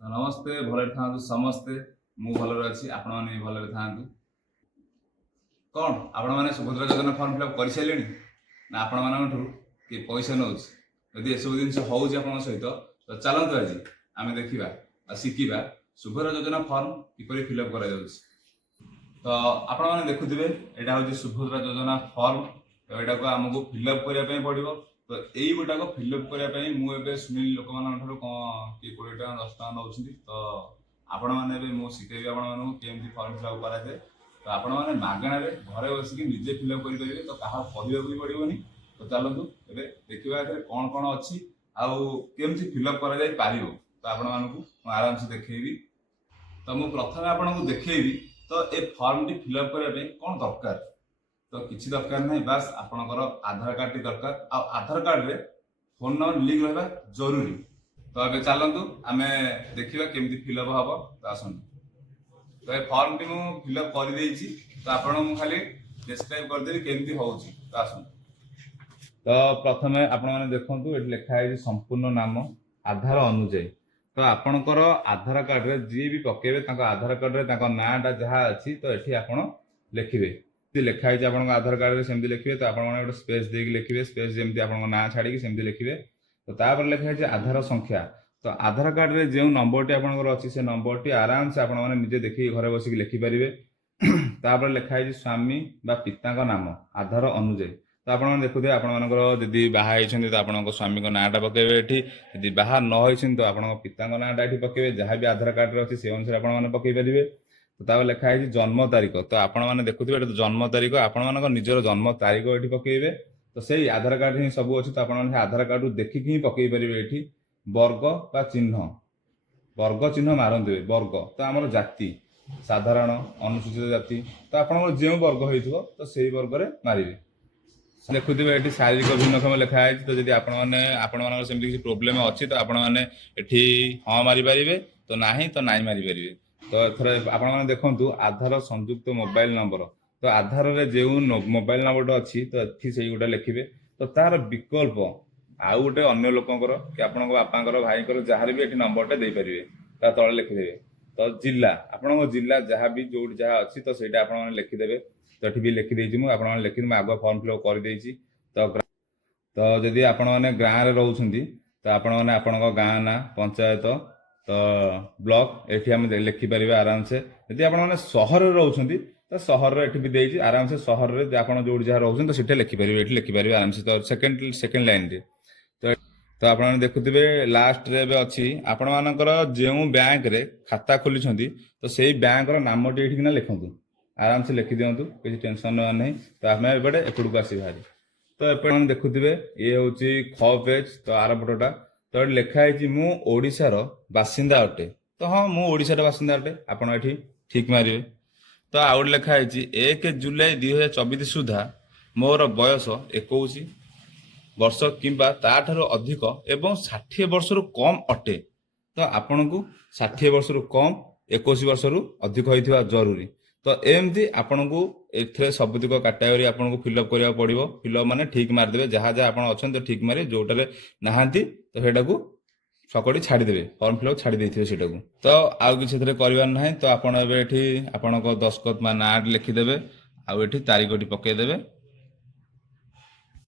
नमस्ते भले था समस्ते मु भल अच्छी आपण मैंने भल था कौन आपण मैंने सुभद्रा योजना फॉर्म फिलअप कर सारे ना आपण मान किए पैसा नौ जदि एसबू जिन हो सहित तो चलते आज आम देखा शिखा सुभद्रा योजना फॉर्म किपर फिलअप कर तो आपण मैंने देखुवे यहाँ हूँ सुभद्रा योजना फॉर्म तो यहाँ को आमको फिलअप करने पड़ो तो यही गुटाक फिलअप करने मुझे शुणिली लोक मान किए 20 टका 10 टका नौ तो आपण मैंने शिखेबी आपमती फॉर्म फिलअप कराए तो आपण मैंने मागणार घरे बसिक निजे फिलअप करेंगे तो क्या कहवाक भी पड़ोनी तो चलतु ए देखा कौन कौन अच्छी आमती फिलअप कर तो आपण मानक आराम से देखी तो मुझे प्रथम आपको देखी तो ये फॉर्म टी फिलअप करने कौन दरकार तो किसी दरकार नहीं बास आपणकर आधार कार्ड टी दरकार आधार कार्ड रे फोन नंबर लिंक रहा जरूरी तो अबे चलतु आम देखा केमती फिलअप हम तो आसतु तो ये फॉर्म टी मुझे फिलअप कर देछि तो आपन खाली डिस्क्राइब करदेवी केमती हो तो आसतु तो प्रथम आपण मैंने देखु ये लिखा है संपूर्ण नाम आधार अनुଯାयी तो आपणकर आधार कार्ड रे जी भी पकेबे आधार कार्ड रे नाटा जहाँ अच्छी तो ये आपड़ लिखे लिखाई आप आधार कार्ड सेमती लिखे तो आप गोटे स्पेस देके लिखे स्पेस जमी आप ना छाड़ी सेमती लिखे तो तापर लिखाई आधार संख्या तो आधार कार्ड रे जो नंबर टी आपंकर अच्छी से नंबर टी आराम से आपने निजे देखिए घर बसिक लिखिपारे तापर लिखाई स्वामी बा पिता नाम आधार अनुଯାयी तो आप देखुए आपंकर बाहर तो आप स्वामी नाटा पकेबे ये बाहर न होती तो आप पिता नाटा ये पकेबे जहाँ भी आधार कार्ड अच्छी से अनुसार आपने पकई पारे तो तापर लिखाई जन्म तारीख तो आपण मैंने देखुए जन्म तारीख आपण निजर जन्म तारीख ये पकेबे तो सही आधार कार्ड ही सब अच्छी तो आप आधार कार्ड देखिक ही पकई पारे ये वर्ग बा चिन्ह वर्ग चिन्ह मारते वर्ग तो आम जाति साधारण अनुसूचित जाति तो आप जो वर्ग हो तो सही वर्ग में मारे देखुवे ये शारीरिक भिन्नक्षम लिखाई तो जब आपसे किसी प्रोब्लेम अच्छी तो आपण मैंने हाँ मारिपारे तो ना तो नाई मारिपारे तो एथर आपने देखु आधार संयुक्त मोबाइल नंबर तो आधार रे जो मोबाइल नंबर अच्छी तो ये से गोटे लिखे तो तार विकल्प आउ गोटे अन्य लोकंर कि आपण बापांकर भाईकर जहाँ भी ये नंबर टे देपारे तले लिखिदेवे तो जिला आपण जिला जहाँ भी जो जहाँ अच्छी तो सहीटा आप लिखिदेवे तो ये भी लिखिदी मुझे आप लिखी आगे फॉर्म फिलअप करदे तो जदि आपण मैंने गाँव में रोचे तो आपण मैंने आपण गाँ ना पंचायत तो ब्लॉक ये आम लिखिपारे आराम से यदि आप सहर रोचे तो सहर ये भी देती आराम से सहर में आप जो जहाँ रोचे तो सीटे लिखिपारे ये लिखिपारे आराम से तो सेकेंड लाइन रे तो आप देखुवे लास्ट रे अच्छी आपण मानकर जो बैंक रे खाता खोली तो सही बैंक नाम टी ये लिखु आराम से लिखि दिंतु किसी टेंशन नहीं तो आम एपटे एपटू आसी भारी तो एपटे देखुवे ये हूँ ख पेज तो आर पटटा तो लिखाई मु ओडिशार बासिंदा अटे तो हाँ मु ओडिशार बासिंदा अटे आपण ये ठीक मारे तो आउ लिखाई 1 जुलाई 2024 सुधा मोर बयस 21 वर्ष किंबा ताठार अधिक एवं 60 वर्ष रु कम अटे तो आपण को 60 वर्ष रु कम 21 वर्ष रु अधिक होइथिबा जरूरी तो एमती आपन को ए सबुतिक कैटेगरी आपन को फिलअप करिया पड़िबो फिलअप माने ठीक मारदेवे जहाँ जहाँ आप अच्छा तो ठीक मारे जोटारे नहांती तो सेटा को सकड़ी छाड़ीदेवे फॉर्म फिलअप छाड़ी देथिबे सेटा को तो आउ किछि एथरे करबार नाही तो आपण एबे एठी आपण को दस्खत मा नाम लिखिदेवे आउ एठी तारीखटी पकेदेवे